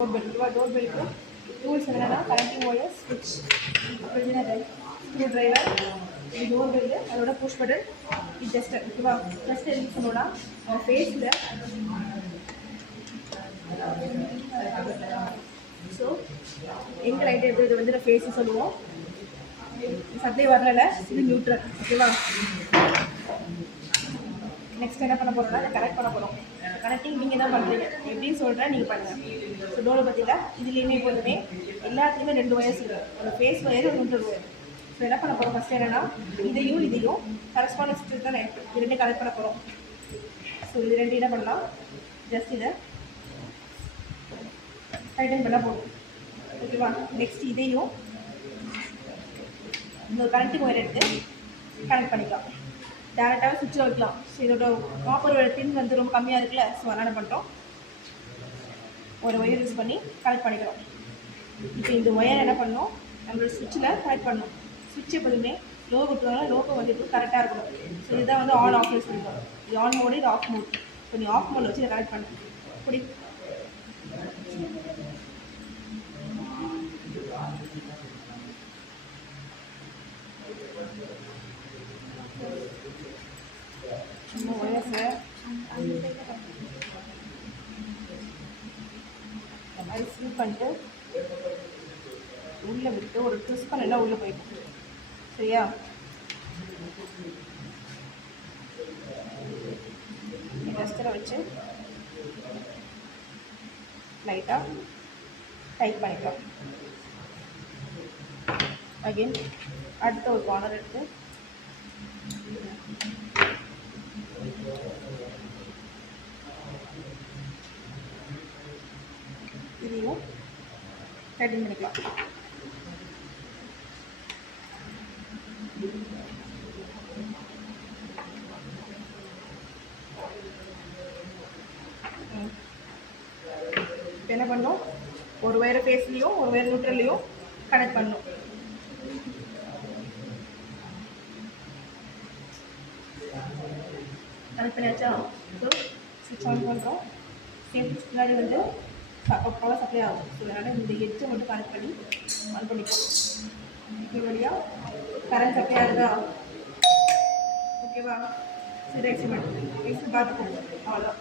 டோர்பெல்க்கு tools என்னென்னா connecting wires ஸ்விட்ச் அப்புறம் என்ன ஸ்க்ரூ ட்ரைவர் இது டோர்பெல்லு அதோட புஷ் பட்டன் இது டெஸ்டர் ஓகேவா. ஃபஸ்ட்டு என்ன பண்ணோன்னா ஃபேஸில் ஸோ எங்கே லைட் எடுத்து இது வந்து நான் ஃபேஸு சொல்லுவோம். சப்ளை வரல இது நியூட்ரல் ஓகேவா. நெக்ஸ்ட் என்ன பண்ண போகிறோம்னா அதை கனெக்ட் பண்ண போகிறோம். கனெக்டிங் நீங்கள் தான் பண்ணுறீங்க எப்படின்னு சொல்கிறேன் நீங்கள் பண்ணுங்கள். ஸோ டோரை பற்றியில் இதுலேயுமே எப்போதுமே எல்லாத்துலேயுமே 2 ஒயர்ஸ் இருக்குது. ஒரு ஃபேஸ் ஒயர் ஒரு நியூட்ரல் ஒயர். ஸோ என்ன பண்ண போகிறோம் ஃபஸ்ட்டு என்னென்னா இதையும் கரஸ்பாண்டன்ஸ் சுவிட்ச் தான் இது 2 கனெக்ட் பண்ண போகிறோம். ஸோ இது 2 என்ன பண்ணலாம் ஜஸ்ட் இதை டைட்டன் பண்ண போகும் ஓகேவா. நெக்ஸ்ட் இதையும் இன்னொரு கனெக்டிங் ஒயர் எடுத்து கனெக்ட் பண்ணிக்கலாம். டேரெக்டாகவே சுவிட்சில் வைக்கலாம். ஸோ இதோட காப்பரோட பின் வந்து ரொம்ப கம்மியாக இருக்குல்ல. ஸோ அதனால் பண்ணிட்டோம் ஒரு ஒயர் யூஸ் பண்ணி கனெக்ட் பண்ணிக்கிறோம். இப்போ இந்த ஒயர் என்ன பண்ணணும் நம்மளோட சுவிட்சில் கனெக்ட் பண்ணணும். சுவிட்ச் எப்போதுமே லோ கொடுத்தோம்னா லோக்கோ வந்து இப்போ கரெக்டாக இருக்கணும். ஸோ இதுதான் வந்து ஆன் ஆஃப் சொல்லிட்டோம். இது ஆன் மோடு இது ஆஃப் மோட். இப்போ நீ ஆஃப் மோடில் வச்சு இதை கனெக்ட் பண்ணு அப்படி சும்மா ஒயர்ஸை இந்த மாதிரி ஸ்லீப் பண்ணிட்டு உள்ளே விட்டு ஒரு ட்விஸ்ட் பண்ணலாம் உள்ளே போயிடும் சரியா. டஸ்டரை வச்சு லைட்டாக டைட் பண்ணிக்கலாம். அகெயின் அடுத்த ஒரு கார்னர் எடுத்து இதையும் டைட்டன் பண்ணிக்கலாம். இப்போ என்ன பண்ணணும் ஒரு ஒயர் ஃபேஸ்லேயும் ஒரு ஒயர் நியூட்ரல்லையும் கனெக்ட் பண்ணணும். கனெக்ட் பண்ணியாச்சா. ஸோ ஸ்விட்ச் ஆன் பண்ணுறோம். சேஃப்டி முன்னாடி வந்து பவர் சப்ளை ஆகும். ஸோ அதனால் இந்த எட்ஜை மட்டும் கனெக்ட் பண்ணி ஆன் பண்ணிப்போம். இப்போ வழியாக கரண்ட் சப்ளை ஆகுதா ஓகேவா. சரி எக்ஸ்பெரிமெண்ட் பார்த்துப்போம் அவ்வளோதான்.